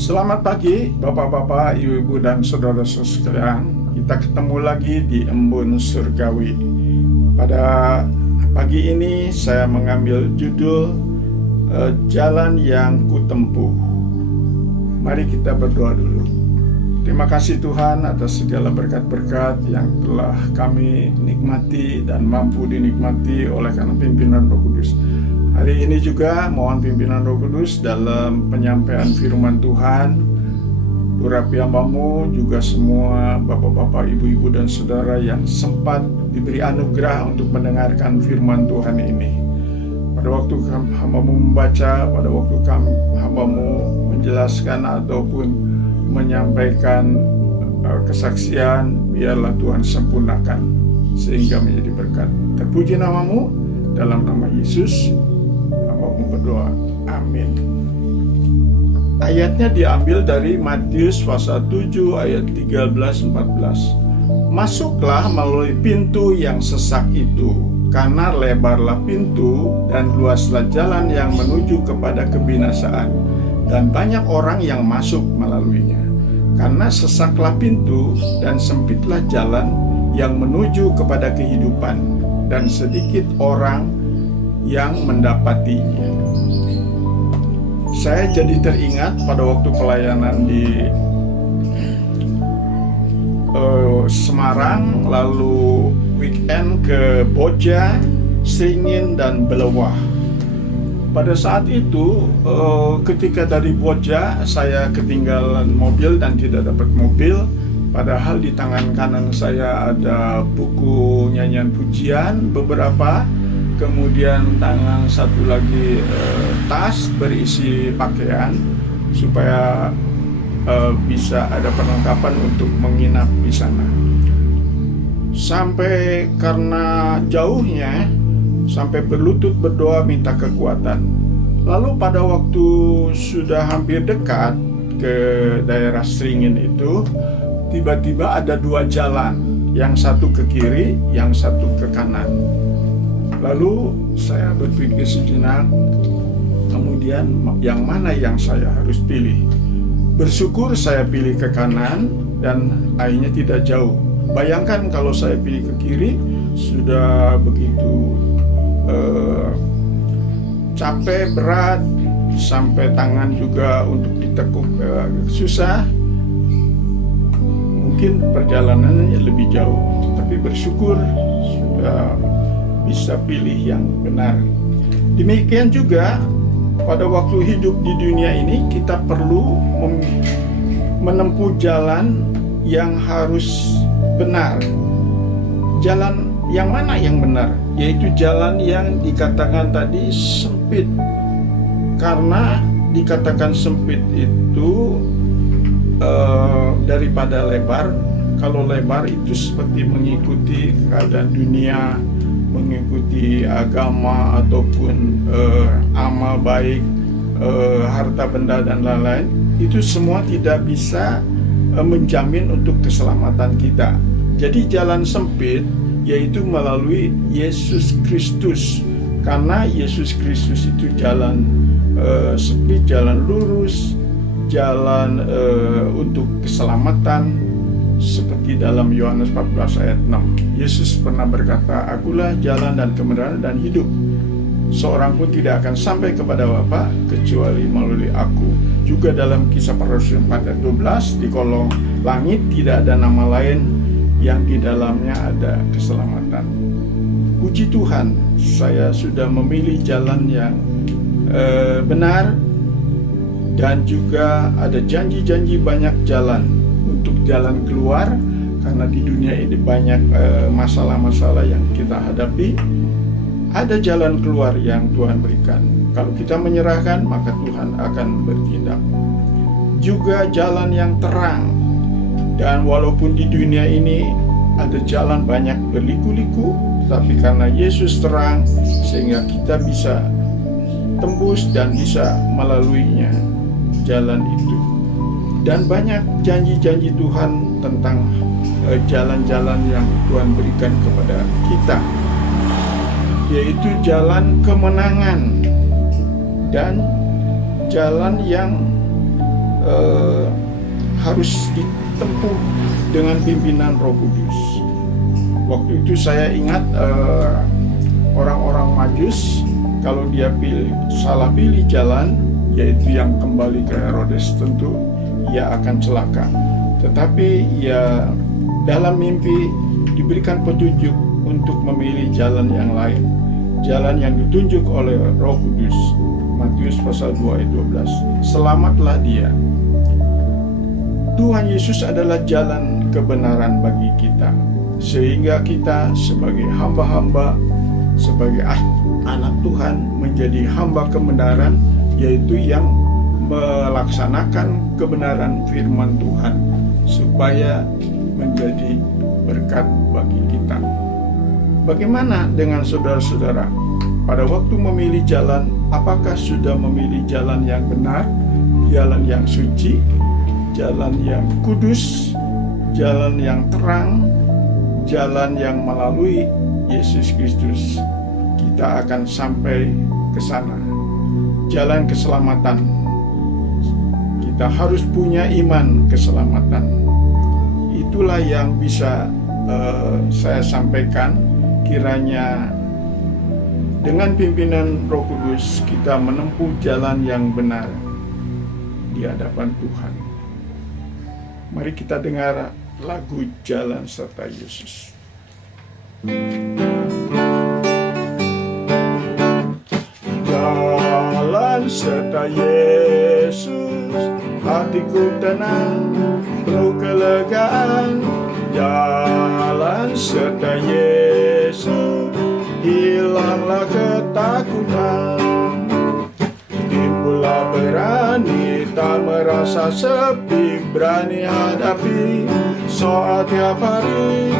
Selamat pagi Bapak-bapak, Ibu-ibu dan saudara-saudara sekalian. Kita ketemu lagi di Embun Surgawi. Pada pagi ini saya mengambil judul Jalan yang Kutempuh. Mari kita berdoa dulu. Terima kasih Tuhan atas segala berkat-berkat yang telah kami nikmati dan mampu dinikmati oleh karena pimpinan Roh Kudus. Hari ini juga mohon pimpinan Roh Kudus dalam penyampaian firman Tuhan. Urapi hamba-Mu juga semua bapak-bapak, ibu-ibu dan saudara yang sempat diberi anugerah untuk mendengarkan firman Tuhan ini. Pada waktu hamba-Mu membaca, pada waktu hamba-Mu menjelaskan ataupun menyampaikan kesaksian, biarlah Tuhan sempurnakan sehingga menjadi berkat. Terpuji nama-Mu, dalam nama Yesus berdoa, amin. Ayatnya diambil dari Matius pasal 7 ayat 13-14. Masuklah melalui pintu yang sesak itu, karena lebarlah pintu dan luaslah jalan yang menuju kepada kebinasaan, dan banyak orang yang masuk melaluinya. Karena sesaklah pintu dan sempitlah jalan yang menuju kepada kehidupan, dan sedikit orang yang mendapatinya. Saya jadi teringat pada waktu pelayanan di Semarang, lalu weekend ke Boja, Sringin, dan Belewah. Pada saat itu ketika dari Boja saya ketinggalan mobil dan tidak dapat mobil, padahal di tangan kanan saya ada buku nyanyian pujian beberapa. Kemudian tangan satu lagi tas berisi pakaian supaya bisa ada perlengkapan untuk menginap di sana. Sampai karena jauhnya, sampai berlutut berdoa minta kekuatan. Lalu pada waktu sudah hampir dekat ke daerah Sringin itu, tiba-tiba ada dua jalan, yang satu ke kiri, yang satu ke kanan. Lalu saya berpikir sejenak, kemudian yang mana yang saya harus pilih. Bersyukur saya pilih ke kanan dan akhirnya tidak jauh. Bayangkan kalau saya pilih ke kiri, sudah begitu capek, berat, sampai tangan juga untuk ditekuk susah. Mungkin perjalanannya lebih jauh, tapi bersyukur sudah bisa pilih yang benar. Demikian juga pada waktu hidup di dunia ini, kita perlu menempuh jalan yang harus benar. Jalan yang mana yang benar? Yaitu jalan yang dikatakan tadi sempit. Karena dikatakan sempit itu daripada lebar. Kalau lebar itu seperti mengikuti keadaan dunia, mengikuti agama ataupun amal baik, harta benda dan lain-lain. Itu semua tidak bisa menjamin untuk keselamatan kita. Jadi jalan sempit yaitu melalui Yesus Kristus. Karena Yesus Kristus itu jalan sempit, jalan lurus, jalan untuk keselamatan. Seperti dalam Yohanes 14 ayat 6, Yesus pernah berkata, "Akulah jalan dan kebenaran dan hidup. Seorang pun tidak akan sampai kepada Bapa kecuali melalui Aku." Juga dalam Kisah Para Rasul 4 ayat 12, di kolong langit tidak ada nama lain yang di dalamnya ada keselamatan. Puji Tuhan, saya sudah memilih jalan yang benar, dan juga ada janji-janji banyak jalan untuk jalan keluar, karena di dunia ini banyak masalah-masalah yang kita hadapi. Ada jalan keluar yang Tuhan berikan. Kalau kita menyerahkan, maka Tuhan akan bertindak. Juga jalan yang terang. Dan walaupun di dunia ini ada jalan banyak berliku-liku, tapi karena Yesus terang, sehingga kita bisa tembus dan bisa melaluinya jalan itu. Dan banyak janji-janji Tuhan tentang jalan-jalan yang Tuhan berikan kepada kita, yaitu jalan kemenangan dan jalan yang harus ditempuh dengan pimpinan Roh Kudus. Waktu itu saya ingat orang-orang Majus, kalau dia salah pilih jalan, yaitu yang kembali ke Herodes, tentu ia akan celaka. Tetapi ia dalam mimpi diberikan petunjuk untuk memilih jalan yang lain, jalan yang ditunjuk oleh Roh Kudus. Matius pasal 2 ayat 12. Selamatlah dia. Tuhan Yesus adalah jalan kebenaran bagi kita, sehingga kita sebagai hamba-hamba, sebagai anak Tuhan menjadi hamba kebenaran, yaitu yang melaksanakan kebenaran firman Tuhan supaya menjadi berkat bagi kita. Bagaimana dengan saudara-saudara? Pada waktu memilih jalan, apakah sudah memilih jalan yang benar, jalan yang suci, jalan yang kudus, jalan yang terang, jalan yang melalui Yesus Kristus kita akan sampai ke sana. Jalan keselamatan. Kita harus punya iman keselamatan. Itulah yang bisa saya sampaikan. Kiranya dengan pimpinan Roh Kudus kita menempuh jalan yang benar di hadapan Tuhan. Mari kita dengar lagu Jalan Serta Yesus. Jalan serta Yesus, hatiku tenang, penuh kelegaan. Jalan serta Yesus, hilanglah ketakutan. Timbullah berani, tak merasa sepi, berani hadapi soal tiap hari.